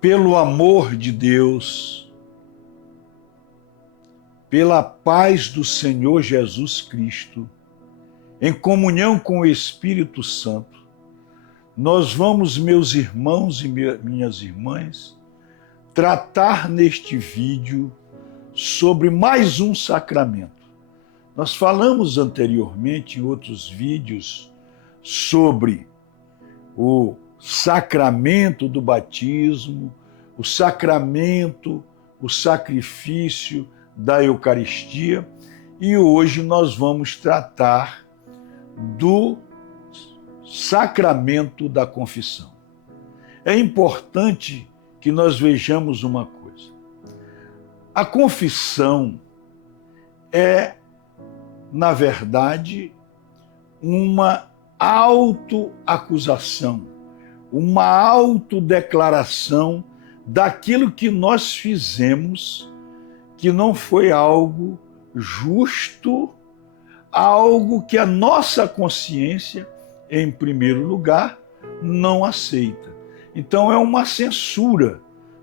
pelo amor de Deus, pela paz do Senhor Jesus Cristo, em comunhão com o Espírito Santo, nós vamos, meus irmãos e minhas irmãs, tratar neste vídeo sobre mais um sacramento. Nós falamos anteriormente em outros vídeos sobre o sacramento do batismo, o sacramento, o sacrifício da Eucaristia, e hoje nós vamos tratar do sacramento da confissão. É importante que nós vejamos uma coisa. A confissão é, na verdade, uma autoacusação, uma autodeclaração daquilo que nós fizemos, que não foi algo justo, algo que a nossa consciência, em primeiro lugar, não aceita. Então é uma censura.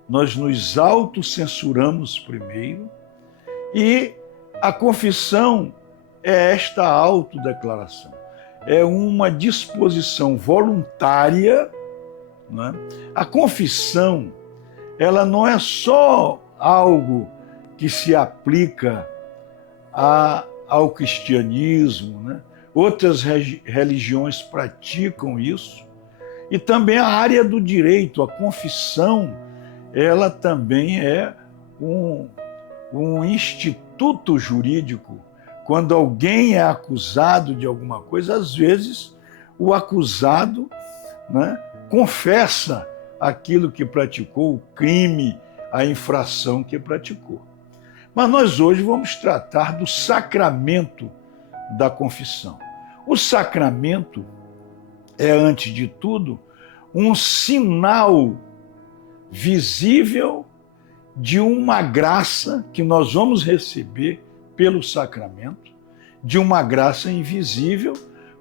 Nós nos autocensuramos primeiro e a confissão é esta autodeclaração. É uma disposição voluntária, né? A confissão, ela não é só algo que se aplica ao cristianismo, né? Outras religiões praticam isso, e também a área do direito. A confissão, ela também é um instituto jurídico. Quando alguém é acusado de alguma coisa, às vezes o acusado, né, confessa aquilo que praticou, o crime, a infração que praticou. Mas nós hoje vamos tratar do sacramento da confissão. O sacramento é, antes de tudo, um sinal visível de uma graça que nós vamos receber pelo sacramento, de uma graça invisível,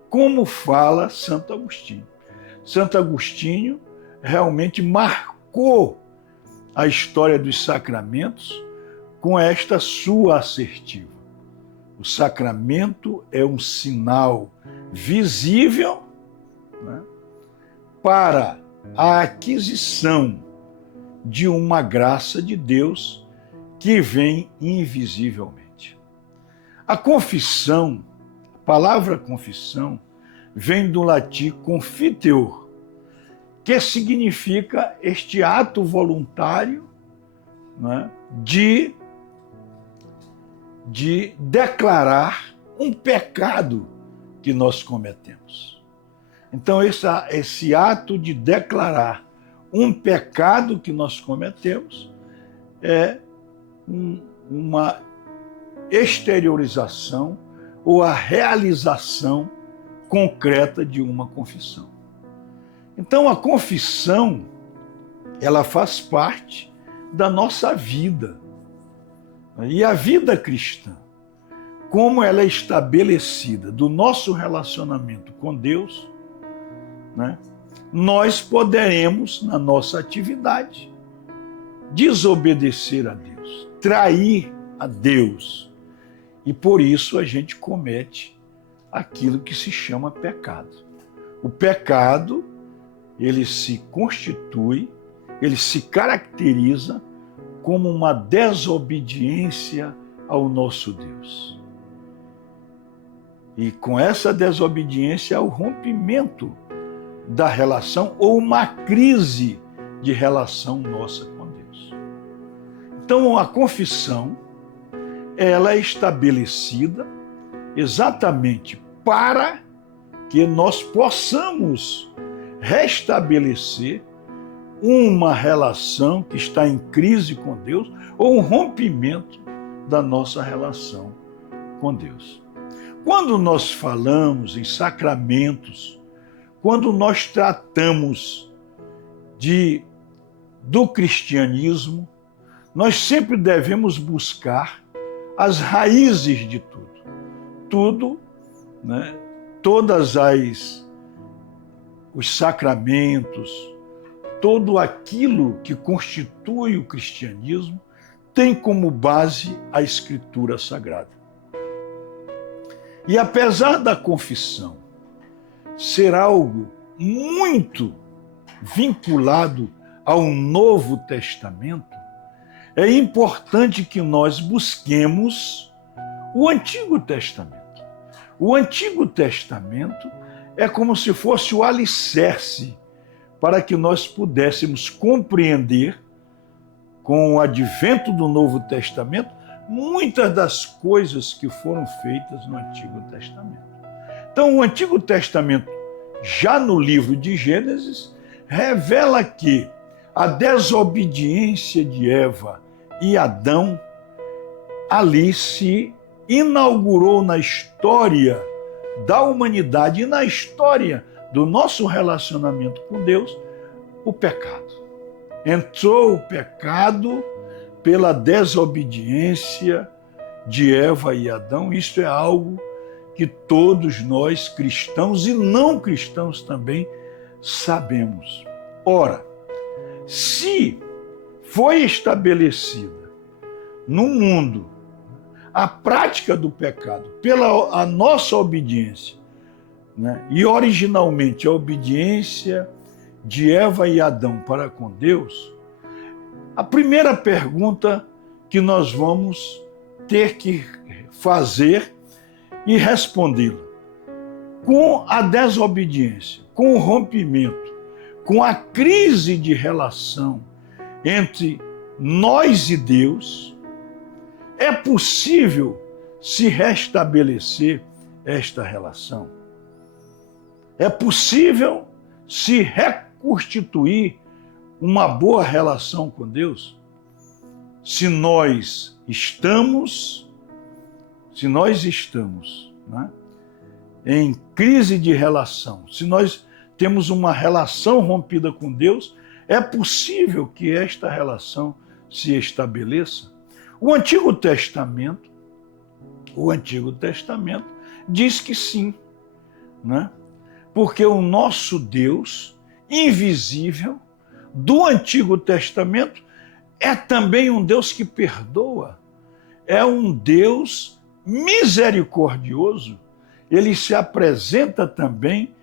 como fala Santo Agostinho. Santo Agostinho realmente marcou a história dos sacramentos com esta sua assertiva. O sacramento é um sinal visível, né, para a aquisição de uma graça de Deus que vem invisivelmente. A confissão, a palavra confissão, vem do latim confiteor, que significa este ato voluntário, né, de declarar um pecado que nós cometemos. Então, esse ato de declarar um pecado que nós cometemos é uma exteriorização ou a realização concreta de uma confissão. Então, a confissão, ela faz parte da nossa vida. E a vida cristã, como ela é estabelecida do nosso relacionamento com Deus, né, nós poderemos, na nossa atividade, desobedecer a Deus, trair a Deus. E por isso a gente comete aquilo que se chama pecado. O pecado, ele se constitui, ele se caracteriza como uma desobediência ao nosso Deus. E com essa desobediência, o rompimento da relação ou uma crise de relação nossa com Deus. Então, a confissão, ela é estabelecida exatamente para que nós possamos restabelecer uma relação que está em crise com Deus ou um rompimento da nossa relação com Deus. Quando nós falamos em sacramentos, quando nós tratamos do cristianismo, nós sempre devemos buscar as raízes de tudo. Tudo, né? Todos os sacramentos, todo aquilo que constitui o cristianismo tem como base a Escritura Sagrada. E apesar da confissão ser algo muito vinculado ao Novo Testamento, é importante que nós busquemos o Antigo Testamento. O Antigo Testamento é como se fosse o alicerce para que nós pudéssemos compreender, com o advento do Novo Testamento, muitas das coisas que foram feitas no Antigo Testamento. Então, o Antigo Testamento, já no livro de Gênesis, revela que a desobediência de Eva e Adão ali se inaugurou na história da humanidade e na história do nosso relacionamento com Deus, o pecado. Entrou o pecado pela desobediência de Eva e Adão. Isto é algo que todos nós, cristãos e não cristãos também, sabemos. Ora, se foi estabelecida no mundo a prática do pecado pela a nossa obediência, né? E originalmente a obediência de Eva e Adão para com Deus, a primeira pergunta que nós vamos ter que fazer e respondê-la: com a desobediência, com o rompimento, com a crise de relação entre nós e Deus, é possível se restabelecer esta relação? É possível se reconstituir uma boa relação com Deus? Se nós estamos, né, em crise de relação, se nós temos uma relação rompida com Deus, é possível que esta relação se estabeleça? O Antigo Testamento diz que sim, né? Porque o nosso Deus invisível do Antigo Testamento é também um Deus que perdoa, é um Deus misericordioso. Ele se apresenta também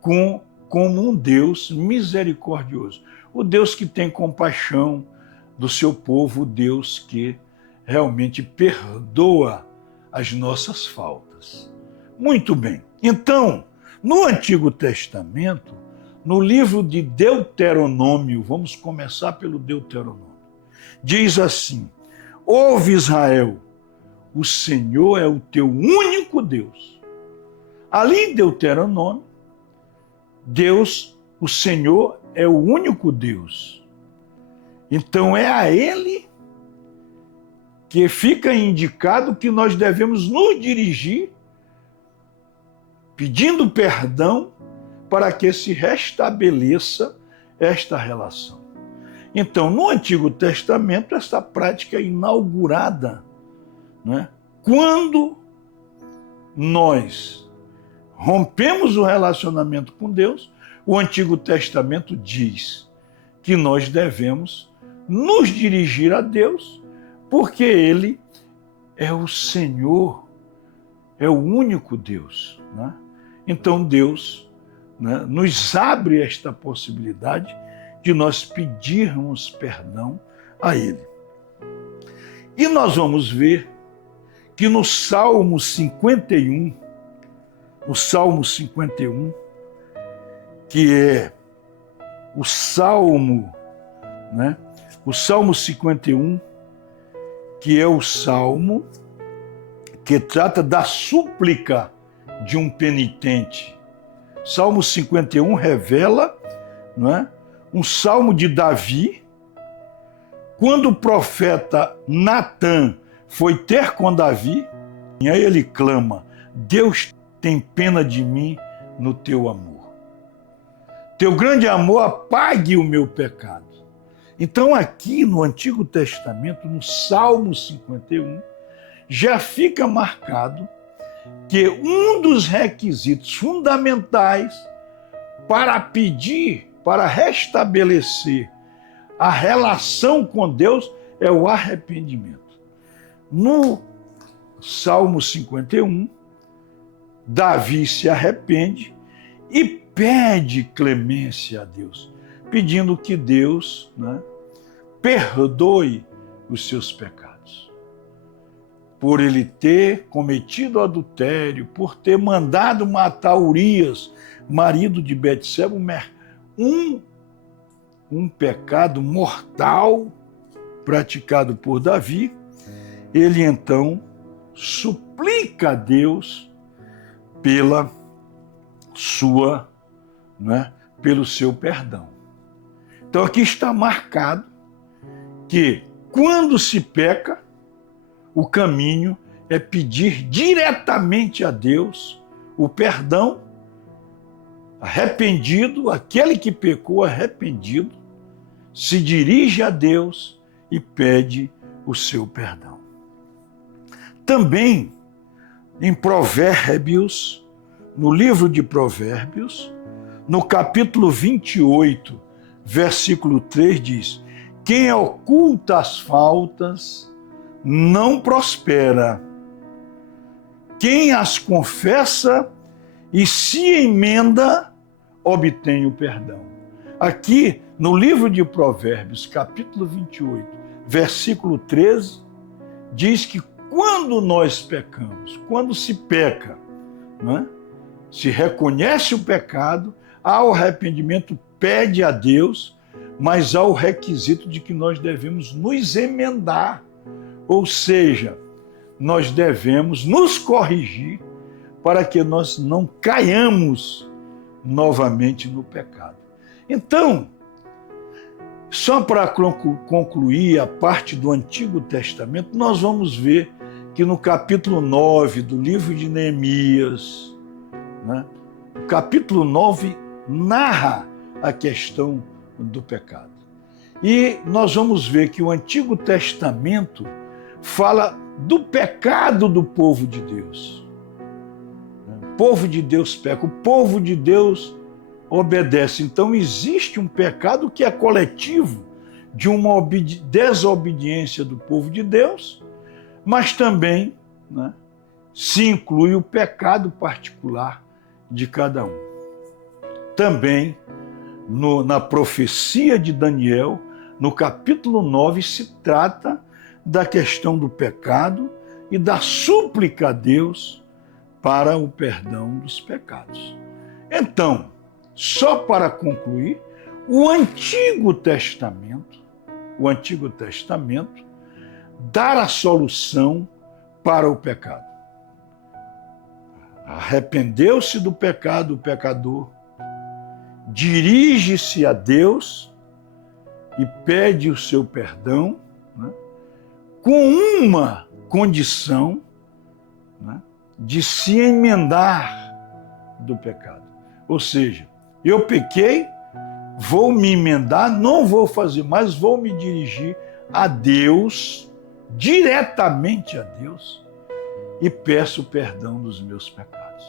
como um Deus misericordioso, o Deus que tem compaixão do seu povo, o Deus que realmente perdoa as nossas faltas. Muito bem. Então, no Antigo Testamento, no livro de Deuteronômio, vamos começar pelo Deuteronômio, diz assim: ouve Israel, o Senhor é o teu único Deus. Ali em Deuteronômio, Deus, o Senhor, é o único Deus. Então é a Ele que fica indicado que nós devemos nos dirigir pedindo perdão para que se restabeleça esta relação. Então, no Antigo Testamento, essa prática é inaugurada, né? Quando nós rompemos o relacionamento com Deus, o Antigo Testamento diz que nós devemos nos dirigir a Deus, porque Ele é o Senhor, é o único Deus, né? Então Deus, né, nos abre esta possibilidade de nós pedirmos perdão a Ele. E nós vamos ver que no Salmo 51, que é o Salmo, né? O Salmo 51, que é o Salmo que trata da súplica de um penitente. Salmo 51 revela, não é, um salmo de Davi, quando o profeta Natã foi ter com Davi, e aí ele clama: Deus tem pena de mim no teu amor. Teu grande amor apague o meu pecado. Então aqui no Antigo Testamento, no Salmo 51, já fica marcado que um dos requisitos fundamentais para pedir para restabelecer a relação com Deus é o arrependimento. No Salmo 51, Davi se arrepende e pede clemência a Deus, pedindo que Deus, perdoe os seus pecados. Por ele ter cometido adultério, por ter mandado matar Urias, marido de Betseba, um pecado mortal praticado por Davi, ele então suplica a Deus pelo seu perdão. Então aqui está marcado que quando se peca, o caminho é pedir diretamente a Deus o perdão, arrependido, aquele que pecou arrependido, se dirige a Deus e pede o seu perdão. Também em Provérbios, no livro de Provérbios, no capítulo 28, versículo 3 diz: quem oculta as faltas não prospera. Quem as confessa e se emenda, obtém o perdão. Aqui, no livro de Provérbios, capítulo 28, versículo 13, diz que quando nós pecamos, quando se peca, se reconhece o pecado, há o arrependimento, pede a Deus, mas há o requisito de que nós devemos nos emendar. Ou seja, nós devemos nos corrigir para que nós não caiamos novamente no pecado. Então, só para concluir a parte do Antigo Testamento, nós vamos ver que no capítulo 9 do livro de Neemias, o capítulo 9 narra a questão do pecado. E nós vamos ver que o Antigo Testamento fala do pecado do povo de Deus. O povo de Deus peca, o povo de Deus obedece. Então existe um pecado que é coletivo, de uma desobediência do povo de Deus, mas também se inclui o pecado particular de cada um. Também na profecia de Daniel, no capítulo 9, se trata da questão do pecado e da súplica a Deus para o perdão dos pecados. Então, só para concluir, o Antigo Testamento dá a solução para o pecado. Arrependeu-se do pecado o pecador, dirige-se a Deus e pede o seu perdão, com uma condição, de se emendar do pecado. Ou seja, eu pequei, vou me emendar, não vou fazer mais, vou me dirigir a Deus, diretamente a Deus, e peço perdão dos meus pecados.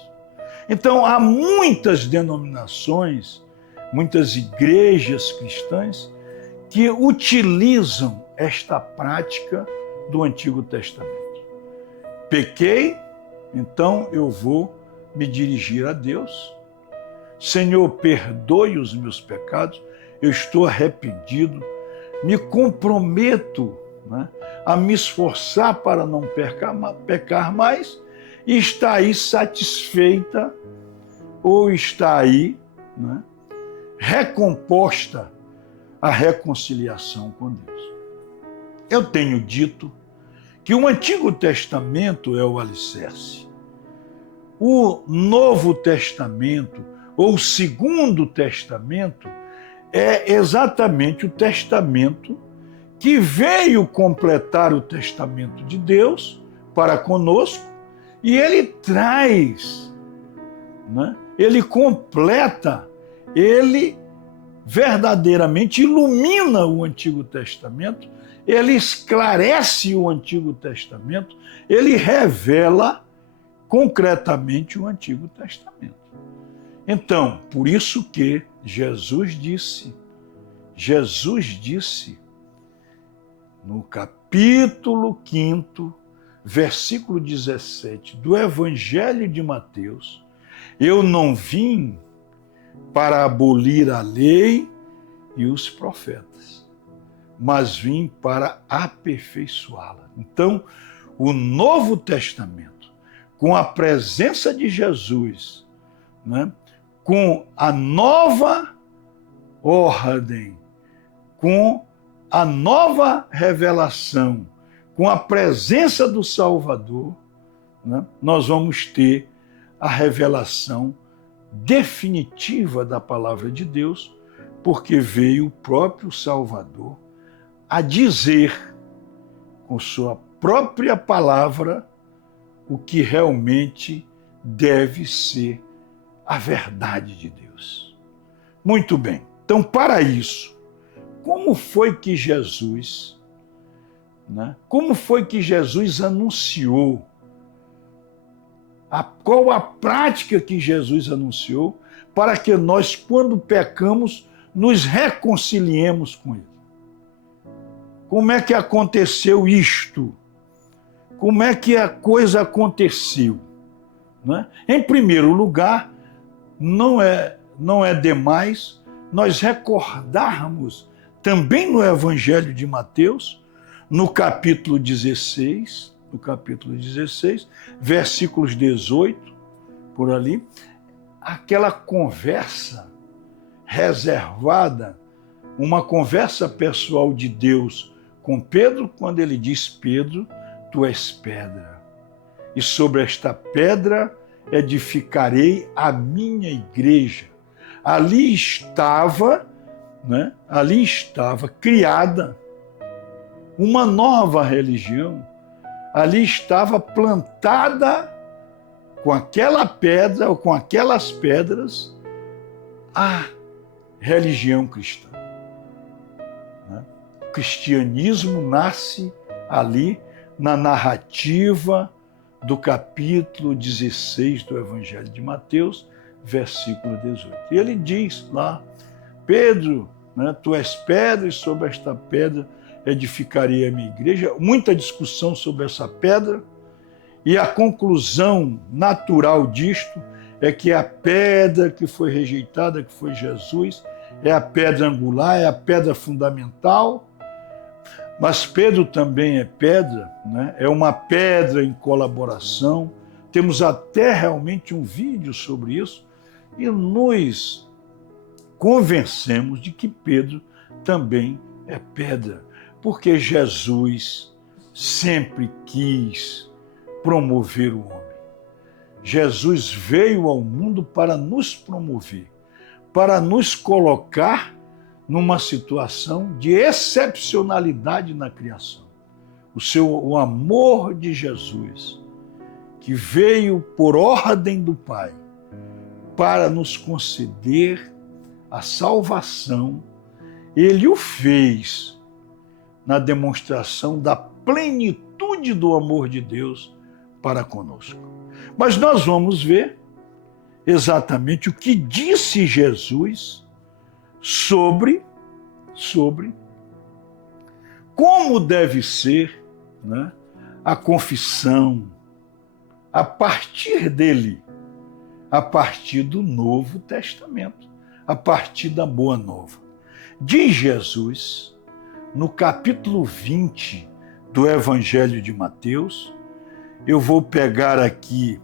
Então, há muitas denominações, muitas igrejas cristãs que utilizam esta prática do Antigo Testamento. Pequei, então eu vou me dirigir a Deus. Senhor, perdoe os meus pecados, eu estou arrependido, me comprometo a me esforçar para não pecar mais, e está aí satisfeita, ou está aí recomposta a reconciliação com Deus. Eu tenho dito que o Antigo Testamento é o alicerce. O Novo Testamento, ou o Segundo Testamento, é exatamente o testamento que veio completar o testamento de Deus para conosco, e ele traz, ele completa, ele verdadeiramente ilumina o Antigo Testamento, ele esclarece o Antigo Testamento, ele revela concretamente o Antigo Testamento. Então, por isso que Jesus disse no capítulo 5º, versículo 17 do Evangelho de Mateus: eu não vim para abolir a lei e os profetas, mas vim para aperfeiçoá-la. Então, o Novo Testamento, com a presença de Jesus, né, com a nova ordem, com a nova revelação, com a presença do Salvador, né, nós vamos ter a revelação definitiva da palavra de Deus, porque veio o próprio Salvador a dizer, com sua própria palavra, o que realmente deve ser a verdade de Deus. Muito bem. Então, para isso, como foi que Jesus anunciou? Qual a prática que Jesus anunciou para que nós, quando pecamos, nos reconciliemos com Ele? Como é que aconteceu isto? Como é que a coisa aconteceu? Né? Em primeiro lugar, não é demais nós recordarmos também no Evangelho de Mateus, no capítulo 16, versículos 18, por ali, aquela conversa reservada, uma conversa pessoal de Deus com Pedro, quando ele diz: Pedro, tu és pedra, e sobre esta pedra edificarei a minha igreja. Ali estava criada uma nova religião, ali estava plantada com aquela pedra ou com aquelas pedras a religião cristã. O cristianismo nasce ali na narrativa do capítulo 16 do Evangelho de Mateus, versículo 18. E ele diz lá: Pedro, tu és pedra, e sobre esta pedra edificarei a minha igreja. Muita discussão sobre essa pedra, e a conclusão natural disto é que a pedra que foi rejeitada, que foi Jesus, é a pedra angular, é a pedra fundamental. Mas Pedro também é pedra, é uma pedra em colaboração. Temos até realmente um vídeo sobre isso, e nos convencemos de que Pedro também é pedra, porque Jesus sempre quis promover o homem. Jesus veio ao mundo para nos promover, para nos colocar numa situação de excepcionalidade na criação. O amor de Jesus, que veio por ordem do Pai, para nos conceder a salvação, Ele o fez na demonstração da plenitude do amor de Deus para conosco. Mas nós vamos ver exatamente o que disse Jesus sobre como deve ser a confissão a partir dele, a partir do Novo Testamento, a partir da Boa Nova. Diz Jesus, no capítulo 20 do Evangelho de Mateus, eu vou pegar aqui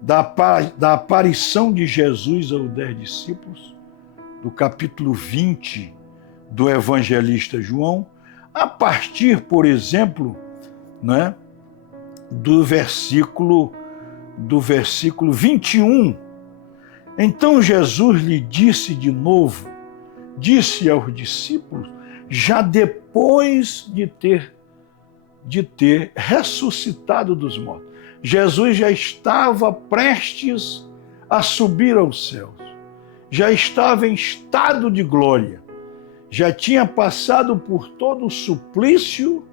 da aparição de Jesus aos 10 discípulos, do capítulo 20 do evangelista João, a partir, por exemplo, do versículo 21. Então Jesus lhe disse de novo, disse aos discípulos, já depois de ter ressuscitado dos mortos. Jesus já estava prestes a subir aos céus, já estava em estado de glória, já tinha passado por todo o suplício,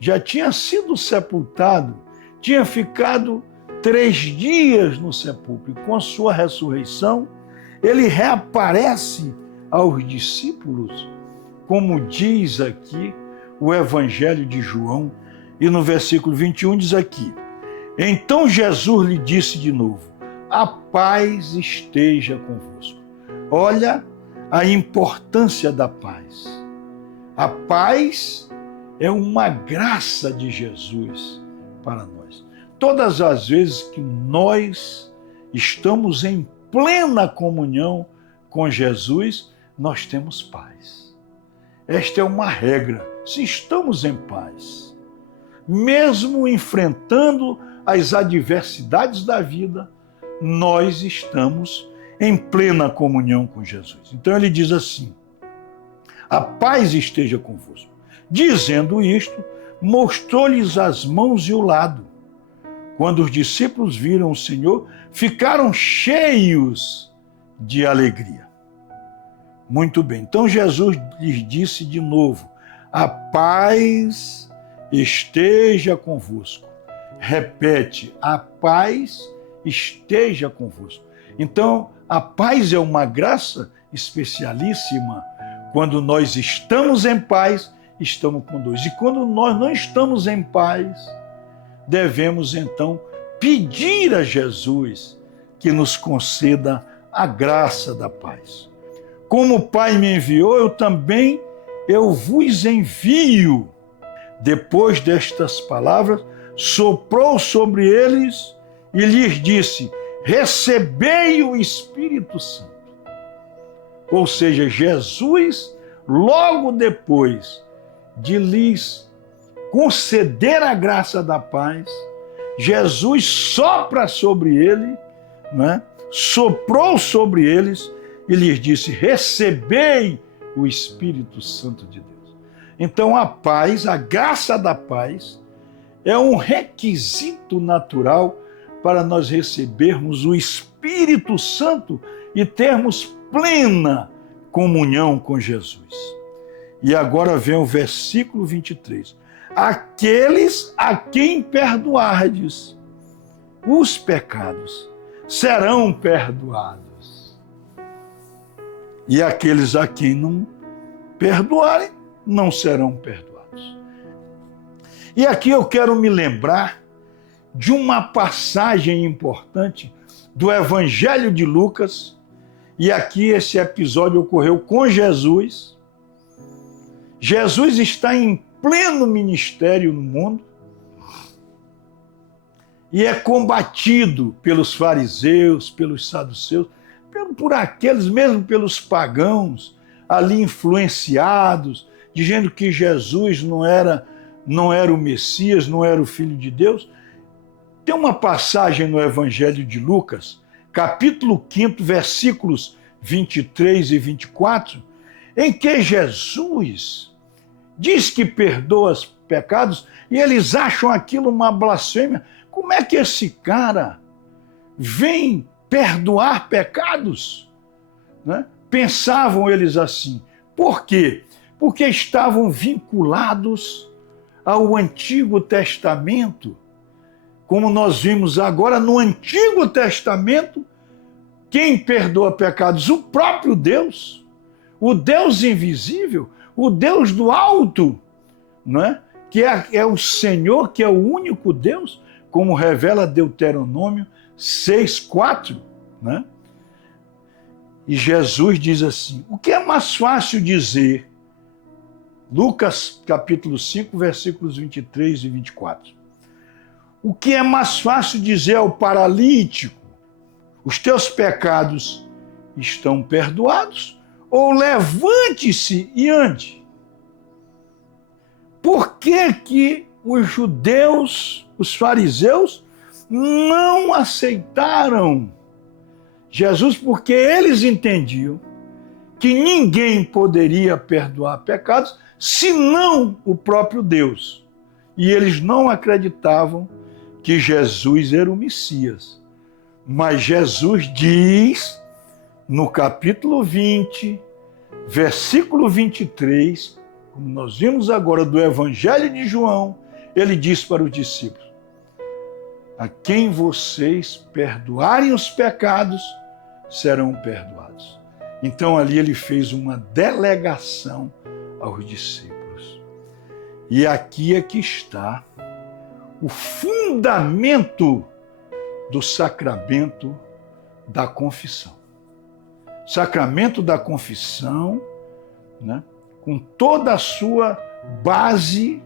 já tinha sido sepultado, tinha ficado 3 dias no sepulcro. E com a sua ressurreição, ele reaparece aos discípulos, como diz aqui o Evangelho de João, e no versículo 21 diz aqui: então Jesus lhe disse de novo: a paz esteja convosco. Olha a importância da paz. A paz é uma graça de Jesus para nós. Todas as vezes que nós estamos em plena comunhão com Jesus, nós temos paz. Esta é uma regra. Se estamos em paz, mesmo enfrentando as adversidades da vida, nós estamos em plena comunhão com Jesus. Então ele diz assim: a paz esteja convosco. Dizendo isto, mostrou-lhes as mãos e o lado. Quando os discípulos viram o Senhor, ficaram cheios de alegria. Muito bem, então Jesus lhes disse de novo: a paz esteja convosco. Repete: a paz esteja convosco. Então, a paz é uma graça especialíssima. Quando nós estamos em paz, estamos com Deus. E quando nós não estamos em paz, devemos então pedir a Jesus que nos conceda a graça da paz. Como o Pai me enviou, eu vos envio. Depois destas palavras, soprou sobre eles e lhes disse: recebei o Espírito Santo. Ou seja, Jesus, logo depois de lhes conceder a graça da paz, Jesus sopra sobre ele, né? Soprou sobre eles e lhes disse: recebei o Espírito Santo de Deus. Então a paz, a graça da paz, é um requisito natural para nós recebermos o Espírito Santo e termos plena comunhão com Jesus. E agora vem o versículo 23. Aqueles a quem perdoardes os pecados serão perdoados. E aqueles a quem não perdoarem não serão perdoados. E aqui eu quero me lembrar de uma passagem importante do Evangelho de Lucas, e aqui esse episódio ocorreu com Jesus. Jesus está em pleno ministério no mundo e é combatido pelos fariseus, pelos saduceus, por aqueles, mesmo pelos pagãos, ali influenciados, dizendo que Jesus não era o Messias, não era o Filho de Deus. Tem uma passagem no Evangelho de Lucas, capítulo 5, versículos 23 e 24, em que Jesus diz que perdoa os pecados e eles acham aquilo uma blasfêmia. Como é que esse cara vem perdoar pecados? Né? Pensavam eles assim. Por quê? Porque estavam vinculados ao Antigo Testamento. Como nós vimos agora, no Antigo Testamento, quem perdoa pecados? O próprio Deus, o Deus invisível, o Deus do alto, não é? Que é o Senhor, que é o único Deus, como revela Deuteronômio 6:4, né? E Jesus diz assim: o que é mais fácil dizer? Lucas capítulo 5, versículos 23 e 24. O que é mais fácil dizer ao paralítico: os teus pecados estão perdoados, ou levante-se e ande? Por que os judeus, os fariseus, não aceitaram Jesus? Porque eles entendiam que ninguém poderia perdoar pecados senão o próprio Deus. E eles não acreditavam que Jesus era o Messias. Mas Jesus diz, no capítulo 20, versículo 23, como nós vimos agora do Evangelho de João, ele diz para os discípulos: a quem vocês perdoarem os pecados, serão perdoados. Então ali ele fez uma delegação aos discípulos. E aqui é que está o fundamento do sacramento da confissão. Sacramento da confissão, né, com toda a sua base,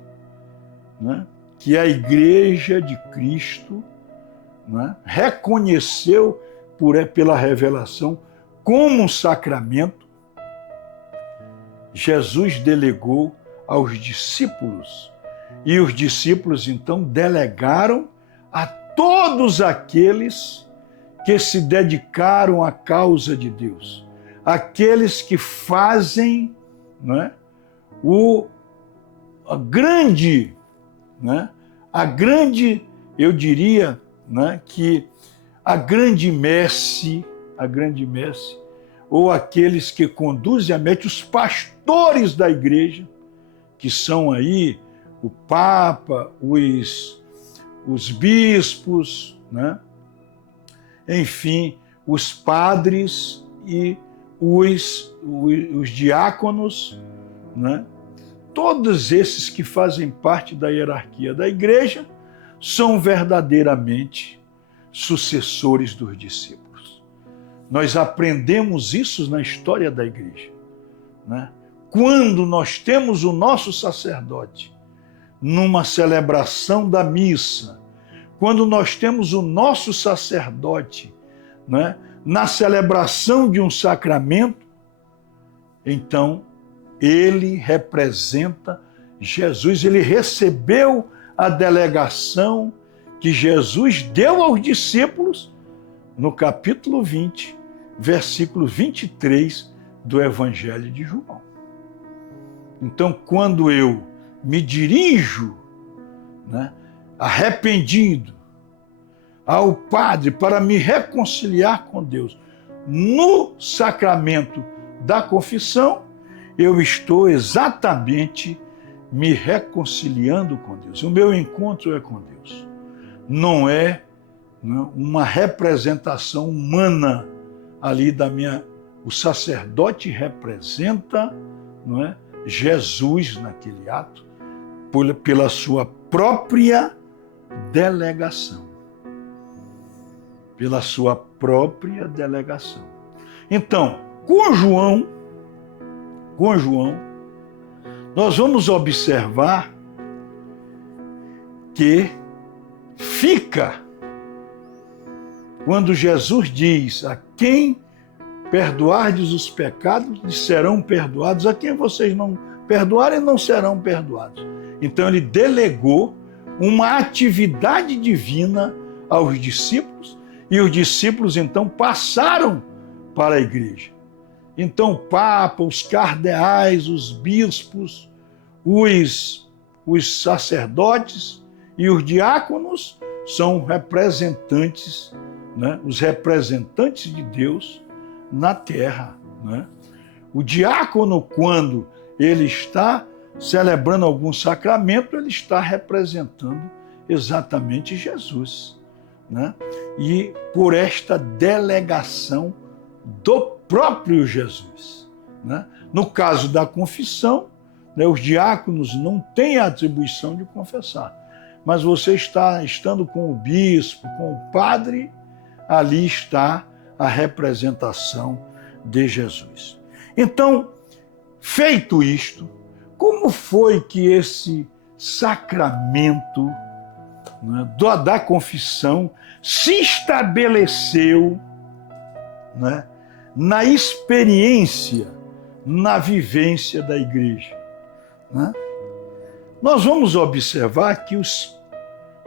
né, que a Igreja de Cristo, né, reconheceu pela revelação como um sacramento. Jesus delegou aos discípulos, e os discípulos então delegaram a todos aqueles que se dedicaram à causa de Deus, aqueles que fazem, né, a grande, eu diria, né, que a grande messe, ou aqueles que conduzem a messe, os pastores da igreja, que são aí o Papa, os bispos, né? Enfim, os padres e os diáconos, né? Todos esses que fazem parte da hierarquia da igreja são verdadeiramente sucessores dos discípulos. Nós aprendemos isso na história da igreja, né? Quando nós temos o nosso sacerdote numa celebração da missa, quando nós temos o nosso sacerdote, né, na celebração de um sacramento, então ele representa Jesus, ele recebeu a delegação que Jesus deu aos discípulos no capítulo 20, versículo 23 do Evangelho de João. Então, quando eu me dirijo, né, arrependido ao Padre para me reconciliar com Deus no sacramento da confissão, eu estou exatamente me reconciliando com Deus. O meu encontro é com Deus. Não é uma representação humana ali da minha... O sacerdote representa, não é, Jesus naquele ato, pela sua própria delegação. Pela sua própria delegação. Então, com João, nós vamos observar que fica, quando Jesus diz: a quem perdoardes os pecados, lhes serão perdoados, a quem vocês não perdoarem, não serão perdoados. Então ele delegou uma atividade divina aos discípulos, e os discípulos então passaram para a igreja. Então o Papa, os cardeais, os bispos, os sacerdotes e os diáconos são representantes, né, os representantes de Deus na terra, né? O diácono, quando ele está celebrando algum sacramento, ele está representando exatamente Jesus, né? E por esta delegação do próprio Jesus, né? No caso da confissão, né, os diáconos não têm a atribuição de confessar, mas você estando com o bispo, com o padre, ali está a representação de Jesus. Então, feito isto, como foi que esse sacramento, né, da confissão se estabeleceu, né, na experiência, na vivência da igreja, né? Nós vamos observar que os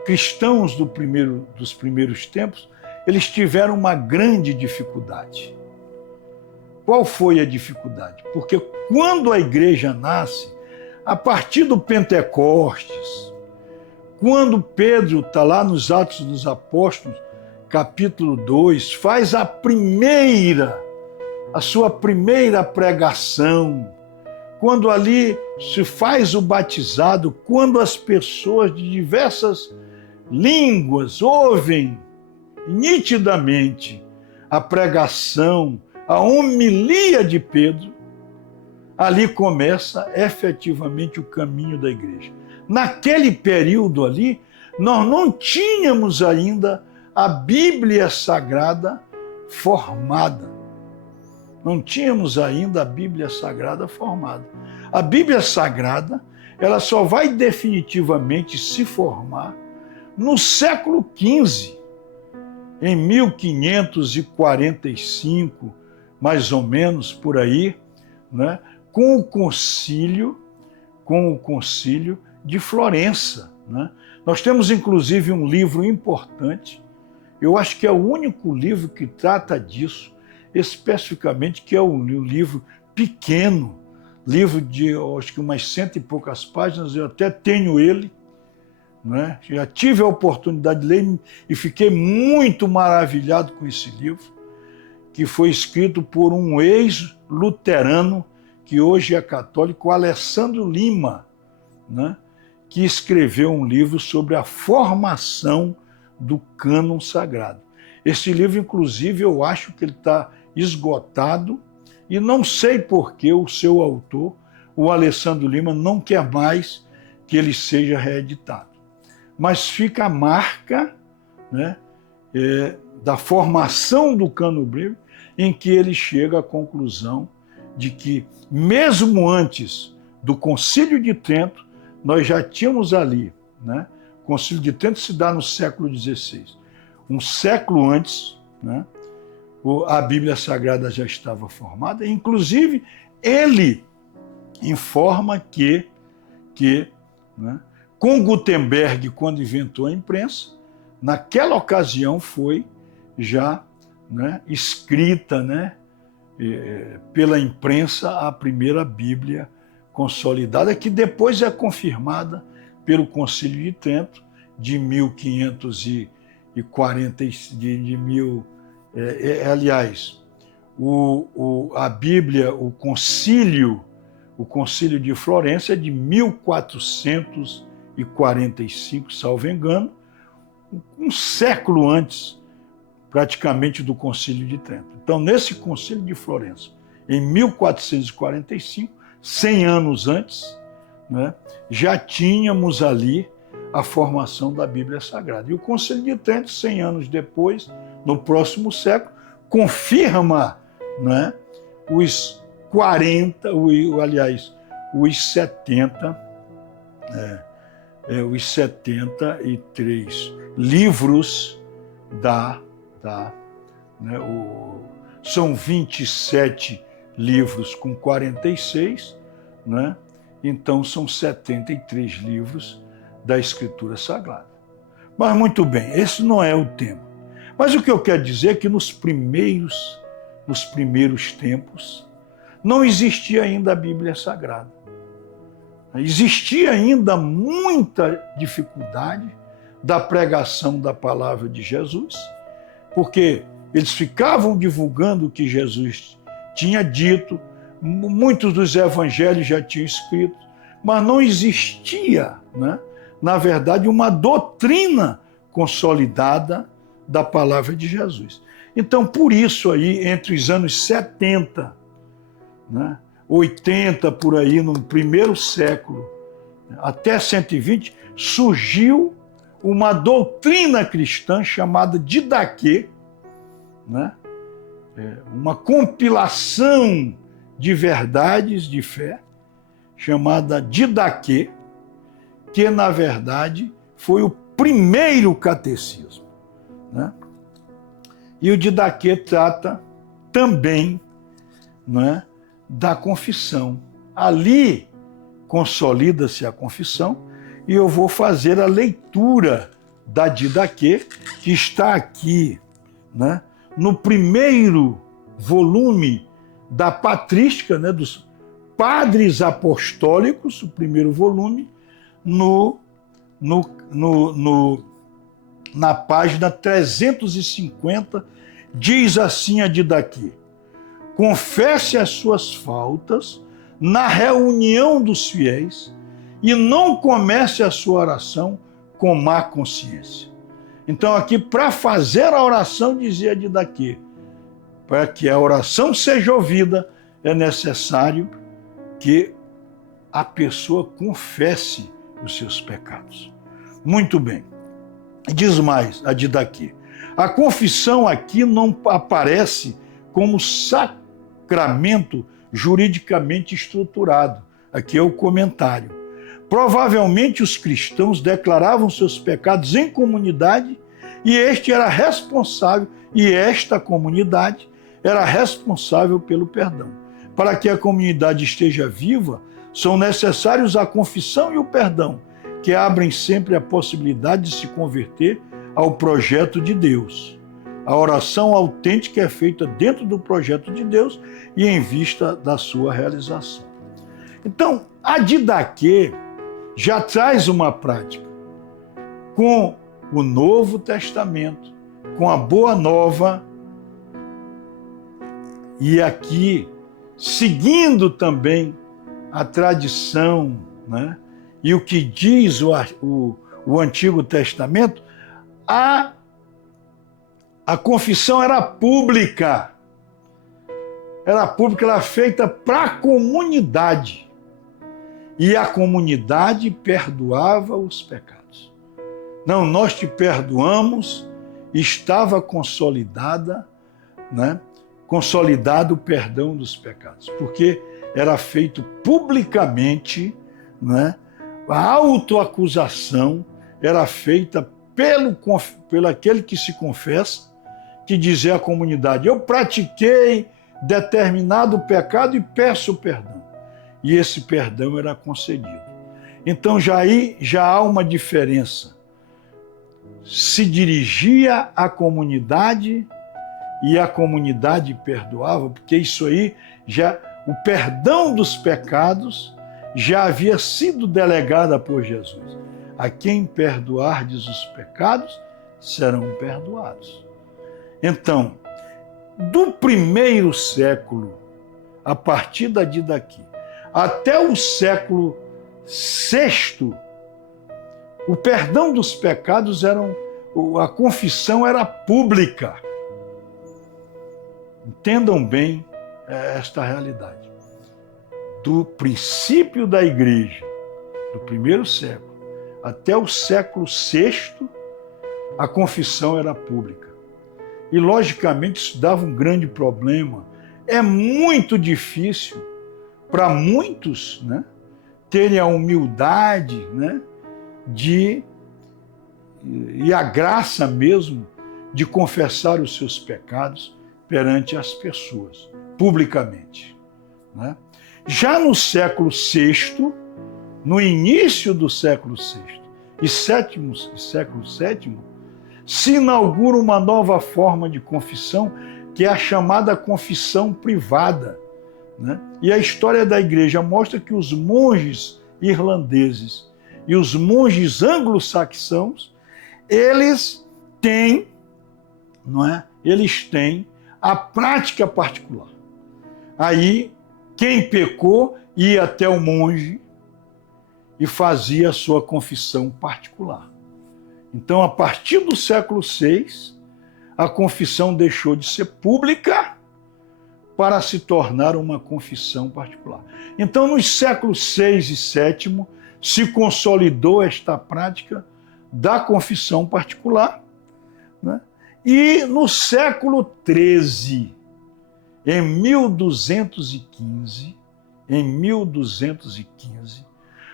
cristãos dos primeiros tempos, eles tiveram uma grande dificuldade. Qual foi a dificuldade? Porque quando a igreja nasce, a partir do Pentecostes, quando Pedro está lá nos Atos dos Apóstolos, capítulo 2, faz a sua primeira pregação, quando ali se faz o batizado, quando as pessoas de diversas línguas ouvem nitidamente a pregação, a homilia de Pedro, ali começa efetivamente o caminho da igreja. Naquele período ali, nós não tínhamos ainda a Bíblia Sagrada formada. Não tínhamos ainda a Bíblia Sagrada formada. A Bíblia Sagrada, ela só vai definitivamente se formar no século XV, em 1545, mais ou menos por aí, né, com o concílio de Florença, né? Nós temos inclusive um livro importante, eu acho que é o único livro que trata disso, especificamente, que é um livro pequeno, livro de, acho que umas 100 e poucas páginas, eu até tenho ele, né? Já tive a oportunidade de ler e fiquei muito maravilhado com esse livro, que foi escrito por um ex-luterano, que hoje é católico, Alessandro Lima, né? Que escreveu um livro sobre a formação do cânon sagrado. Esse livro, inclusive, eu acho que ele está esgotado e não sei por que o seu autor, o Alessandro Lima, não quer mais que ele seja reeditado. Mas fica a marca, né, da formação do cânon bíblico, em que ele chega à conclusão de que, mesmo antes do Concílio de Trento, nós já tínhamos ali, né? O Concílio de Trento se dá no século XVI. Um século antes, né, a Bíblia Sagrada já estava formada, inclusive ele informa que né, com Gutenberg, quando inventou a imprensa, naquela ocasião foi já, né, escrita, né, pela imprensa a primeira Bíblia consolidada, que depois é confirmada pelo Concílio de Trento de 1540, aliás, a Bíblia, o Concílio de Florença é de 1445, salvo engano, um século antes, praticamente, do Concílio de Trento. Então, nesse Concílio de Florença, em 1445, 100 anos antes, né, já tínhamos ali a formação da Bíblia Sagrada. E o Concílio de Trento, 100 anos depois, no próximo século, confirma, né, os 73 livros são 27 livros com 46, né? Então são 73 livros da Escritura Sagrada. Mas muito bem, esse não é o tema. Mas o que eu quero dizer é que nos primeiros tempos não existia ainda a Bíblia Sagrada. Existia ainda muita dificuldade da pregação da palavra de Jesus, porque eles ficavam divulgando o que Jesus tinha dito, muitos dos evangelhos já tinham escrito, mas não existia, né, na verdade, uma doutrina consolidada da palavra de Jesus. Então, por isso aí, entre os anos 70, né, 80, por aí, no primeiro século, até 120, surgiu uma doutrina cristã chamada Didaquê, né, uma compilação de verdades de fé, chamada Didaquê, que, na verdade, foi o primeiro catecismo, né? E o Didaquê trata também, né, da confissão. Ali consolida-se a confissão e eu vou fazer a leitura da Didaquê, que está aqui, né, no primeiro volume da Patrística, né, dos Padres Apostólicos, o primeiro volume, na página 350, diz assim a Didaquê: confesse as suas faltas na reunião dos fiéis e não comece a sua oração com má consciência. Então aqui, para fazer a oração, dizia Didaquê, para que a oração seja ouvida, é necessário que a pessoa confesse os seus pecados. Muito bem. Diz mais a Didaquê. A confissão aqui não aparece como sacramento juridicamente estruturado. Aqui é o comentário. Provavelmente os cristãos declaravam seus pecados em comunidade e esta comunidade era responsável pelo perdão. Para que a comunidade esteja viva, são necessários a confissão e o perdão, que abrem sempre a possibilidade de se converter ao projeto de Deus. A oração autêntica é feita dentro do projeto de Deus e em vista da sua realização. Então, a Didaquê já traz uma prática com o Novo Testamento, com a Boa Nova, e aqui, seguindo também a tradição, né, e o que diz o Antigo Testamento, a confissão era pública. Era feita para a comunidade. E a comunidade perdoava os pecados. Não, nós te perdoamos, estava consolidado o perdão dos pecados, porque era feito publicamente, né? A autoacusação era feita pelo aquele que se confessa, que dizia à comunidade: eu pratiquei determinado pecado e peço perdão. E esse perdão era concedido. Então já há uma diferença. Se dirigia à comunidade e a comunidade perdoava, porque isso aí o perdão dos pecados já havia sido delegada por Jesus. A quem perdoardes os pecados, serão perdoados. Então, do primeiro século, a partir da Didaquê, até o século VI, o perdão dos pecados a confissão era pública. Entendam bem esta realidade. Do princípio da igreja, do primeiro século, até o século VI, a confissão era pública. E, logicamente, isso dava um grande problema. É muito difícil para muitos, né, terem a humildade, né, e a graça mesmo de confessar os seus pecados perante as pessoas, publicamente, né? Já no século VI, no início do século VI e século VII, se inaugura uma nova forma de confissão, que é a chamada confissão privada, né? E a história da igreja mostra que os monges irlandeses e os monges anglo-saxãos, eles têm a prática particular. Aí, quem pecou ia até o monge e fazia a sua confissão particular. Então, a partir do século VI, a confissão deixou de ser pública para se tornar uma confissão particular. Então, nos séculos VI e VII, se consolidou esta prática da confissão particular, né? E no século XIII, em 1215,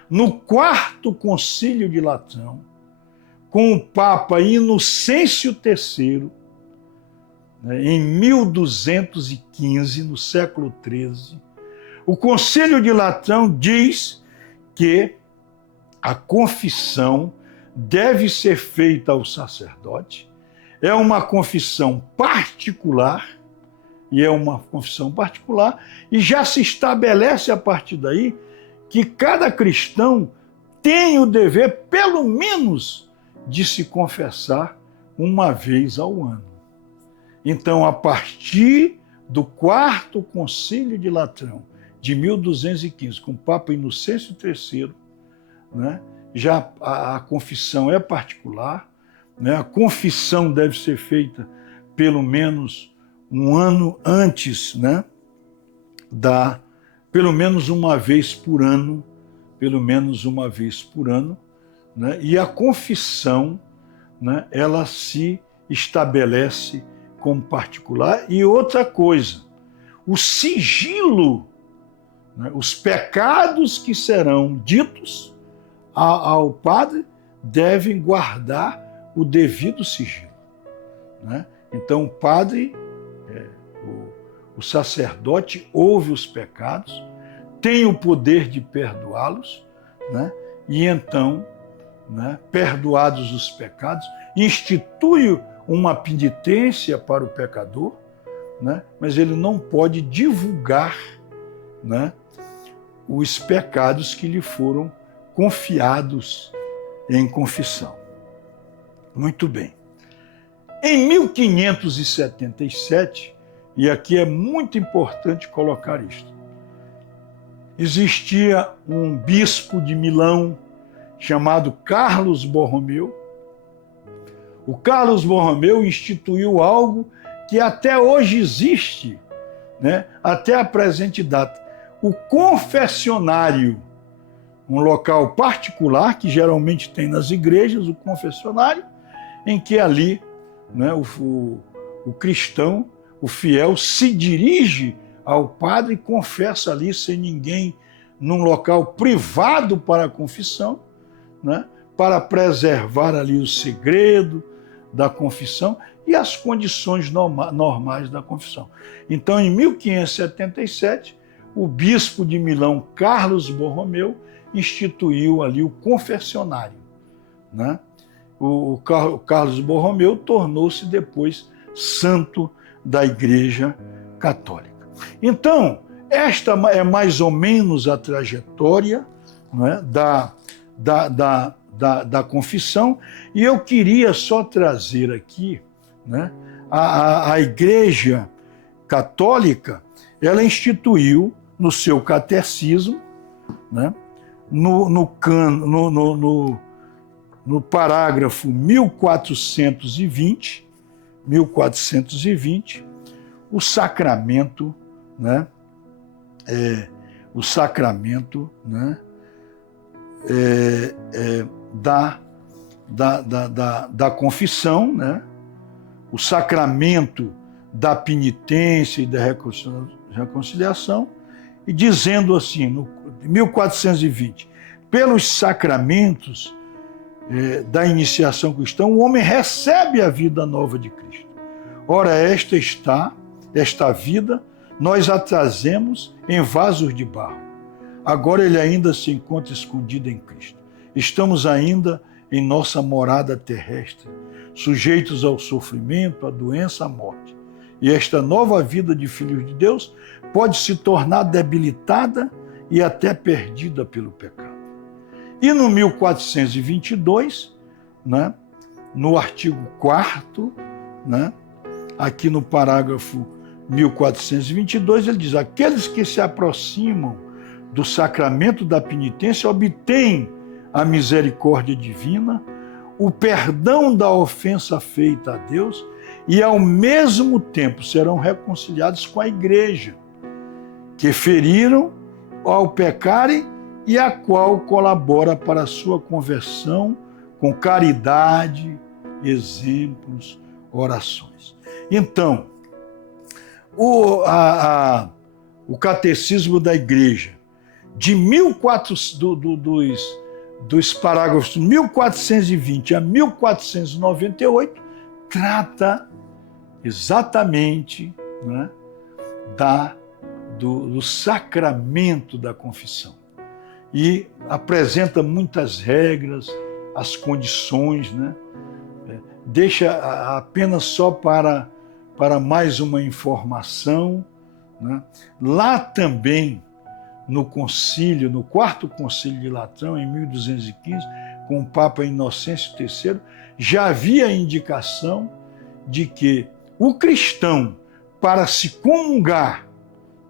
no quarto concílio de Latrão, com o Papa Inocêncio III, em 1215, no século XIII, o Concílio de Latrão diz que a confissão deve ser feita ao sacerdote, é uma confissão particular, e já se estabelece a partir daí que cada cristão tem o dever, pelo menos, de se confessar uma vez ao ano. Então, a partir do quarto concílio de Latrão, de 1215, com o Papa Inocêncio III, né, já a confissão é particular, né, a confissão deve ser feita pelo menos um ano antes, né, pelo menos uma vez por ano, né, e a confissão, né, ela se estabelece como particular. E outra coisa, o sigilo, né, os pecados que serão ditos ao padre devem guardar o devido sigilo, né? Então o padre, o sacerdote, ouve os pecados, tem o poder de perdoá-los, né? E então, né, perdoados os pecados, institui uma penitência para o pecador, né? Mas ele não pode divulgar, né, os pecados que lhe foram confiados em confissão. Muito bem. Em 1577, e aqui é muito importante colocar isto, existia um bispo de Milão chamado Carlos Borromeu. O Carlos Borromeu instituiu algo que até hoje existe, né, até a presente data. O confessionário, um local particular que geralmente tem nas igrejas, o confessionário, em que ali, né, o cristão, o fiel, se dirige ao padre e confessa ali sem ninguém, num local privado para a confissão, né, para preservar ali o segredo da confissão e as condições normais da confissão. Então, em 1577, o bispo de Milão, Carlos Borromeu, instituiu ali o confessionário, né? O Carlos Borromeu tornou-se depois santo da Igreja Católica. Então, esta é mais ou menos a trajetória, né, da confissão, e eu queria só trazer aqui, né, a Igreja Católica, ela instituiu no seu catecismo, né, no parágrafo 1420, o sacramento, né, né, da confissão, né, o sacramento da penitência e da reconciliação, e dizendo assim, no 1420, pelos sacramentos da iniciação cristã, o homem recebe a vida nova de Cristo. Ora, esta vida, nós a trazemos em vasos de barro. Agora ele ainda se encontra escondido em Cristo. Estamos ainda em nossa morada terrestre, sujeitos ao sofrimento, à doença, à morte. E esta nova vida de filhos de Deus pode se tornar debilitada e até perdida pelo pecado. E no 1422, né, no artigo 4º, né, aqui no parágrafo 1422, ele diz: aqueles que se aproximam do sacramento da penitência obtêm a misericórdia divina, o perdão da ofensa feita a Deus e, ao mesmo tempo, serão reconciliados com a igreja, que feriram ao pecarem e a qual colabora para a sua conversão com caridade, exemplos, orações. Então, o Catecismo da Igreja, dos parágrafos 1420 a 1498, trata exatamente, né, do sacramento da confissão. E apresenta muitas regras, as condições, né? Deixa apenas só para mais uma informação, né? Lá também, no concílio, no quarto concílio de Latrão, em 1215, com o Papa Inocêncio III, já havia indicação de que o cristão, para se comungar,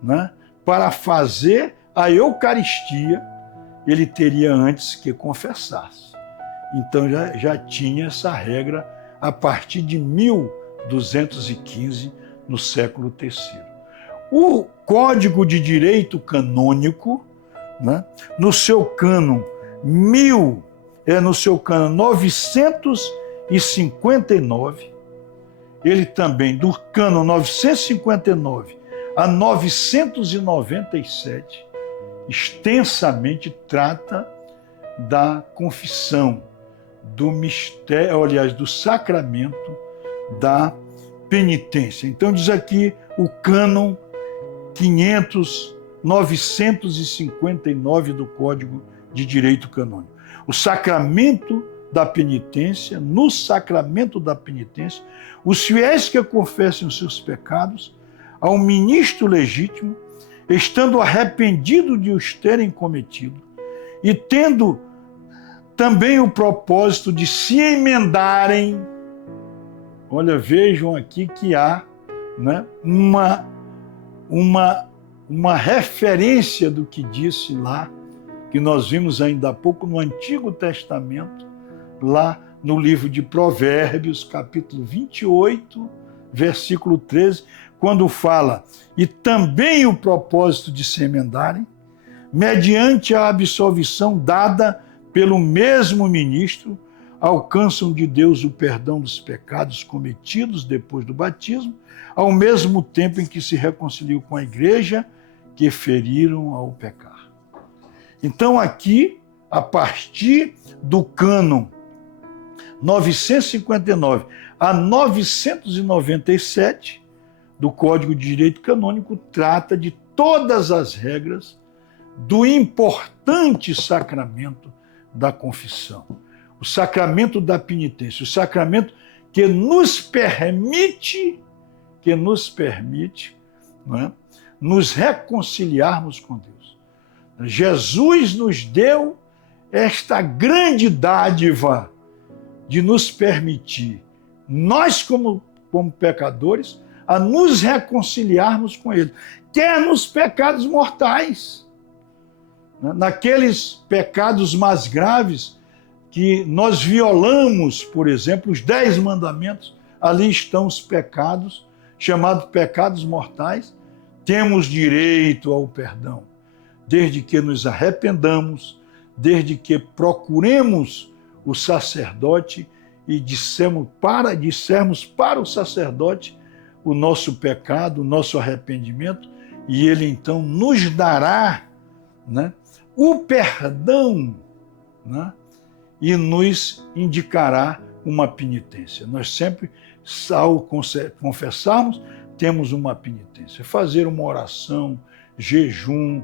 né, para fazer a Eucaristia, ele teria antes que confessar-se. Então já tinha essa regra a partir de 1215 no século III. O Código de Direito Canônico, né, no seu cânon 959, ele também, do cânon 959 a 997, extensamente trata da confissão, do mistério, aliás, do sacramento da penitência. Então diz aqui o cânon 959 do Código de Direito Canônico. O sacramento da penitência, no sacramento da penitência, os fiéis que confessem os seus pecados ao ministro legítimo, estando arrependido de os terem cometido e tendo também o propósito de se emendarem. Olha, vejam aqui que há, né, uma referência do que disse lá, que nós vimos ainda há pouco no Antigo Testamento, lá no livro de Provérbios, capítulo 28, versículo 13, quando fala, e também o propósito de se emendarem, mediante a absolvição dada pelo mesmo ministro, alcançam de Deus o perdão dos pecados cometidos depois do batismo, ao mesmo tempo em que se reconciliam com a igreja que feriram ao pecar. Então aqui, a partir do cânon 959 a 997 do Código de Direito Canônico, trata de todas as regras do importante sacramento da confissão, o sacramento da penitência, o sacramento que nos permite, não é, nos reconciliarmos com Deus. Jesus nos deu esta grande dádiva de nos permitir, nós como pecadores, a nos reconciliarmos com Ele, quer nos pecados mortais, naqueles pecados mais graves que nós violamos, por exemplo, os 10 mandamentos, ali estão os pecados, chamados pecados mortais, temos direito ao perdão, desde que nos arrependamos, desde que procuremos o sacerdote e dissermos para o sacerdote o nosso pecado, o nosso arrependimento, e ele então nos dará, né, o perdão, né, e nos indicará uma penitência. Nós sempre, ao confessarmos, temos uma penitência. Fazer uma oração, jejum,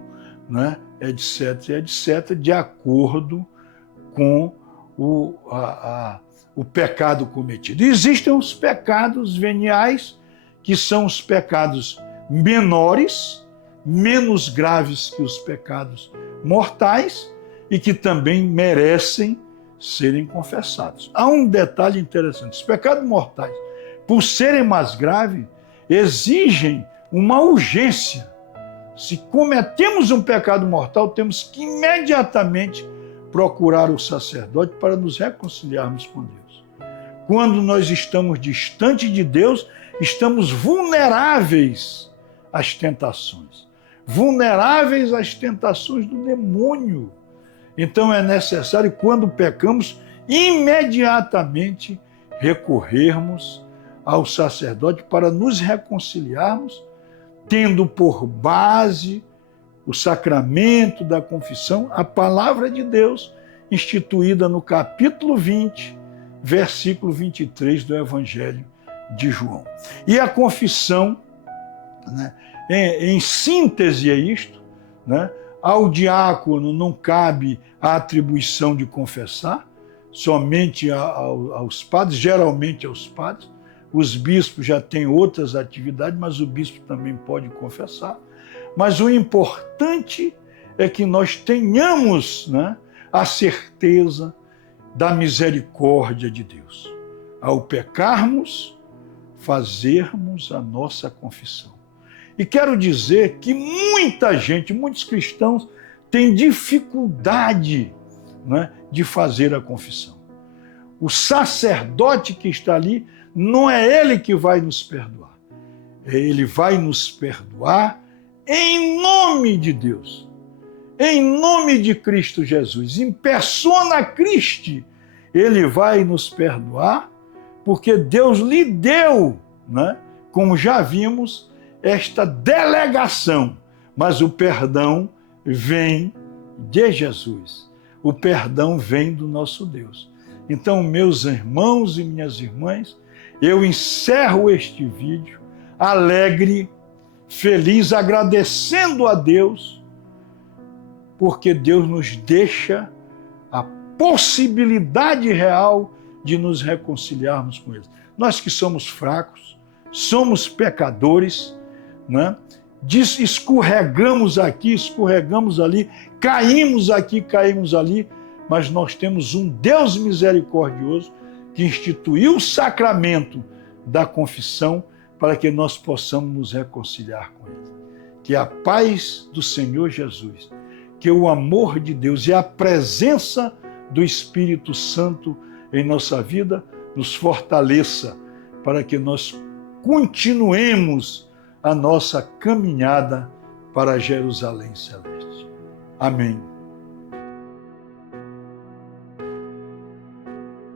né, etc., de acordo com o pecado cometido. E existem os pecados veniais, que são os pecados menores, menos graves que os pecados mortais e que também merecem serem confessados. Há um detalhe interessante: os pecados mortais, por serem mais graves, exigem uma urgência. Se cometemos um pecado mortal, temos que imediatamente procurar o sacerdote para nos reconciliarmos com Deus. Quando nós estamos distante de Deus, estamos vulneráveis às tentações, vulneráveis às tentações do demônio. Então é necessário, quando pecamos, imediatamente recorrermos ao sacerdote para nos reconciliarmos, tendo por base o sacramento da confissão, a palavra de Deus, instituída no capítulo 20, versículo 23 do Evangelho de João. E a confissão, né, em síntese é isto, né, ao diácono não cabe a atribuição de confessar, somente aos padres, geralmente aos padres. Os bispos já têm outras atividades, mas o bispo também pode confessar. Mas o importante é que nós tenhamos, né, a certeza da misericórdia de Deus. Ao pecarmos, fazermos a nossa confissão. E quero dizer que muita gente, muitos cristãos, têm dificuldade, né, de fazer a confissão. O sacerdote que está ali, não é ele que vai nos perdoar. Ele vai nos perdoar em nome de Deus, em nome de Cristo Jesus, em persona Christi. Ele vai nos perdoar porque Deus lhe deu, né, como já vimos, esta delegação. Mas o perdão vem de Jesus. O perdão vem do nosso Deus. Então, meus irmãos e minhas irmãs, eu encerro este vídeo alegre, feliz, agradecendo a Deus, porque Deus nos deixa a possibilidade real de nos reconciliarmos com Ele. Nós que somos fracos, somos pecadores, né? Escorregamos aqui, escorregamos ali, caímos aqui, caímos ali, mas nós temos um Deus misericordioso que instituiu o sacramento da confissão para que nós possamos nos reconciliar com Ele. Que a paz do Senhor Jesus, que o amor de Deus e a presença do Espírito Santo em nossa vida nos fortaleça para que nós continuemos a nossa caminhada para Jerusalém Celeste. Amém.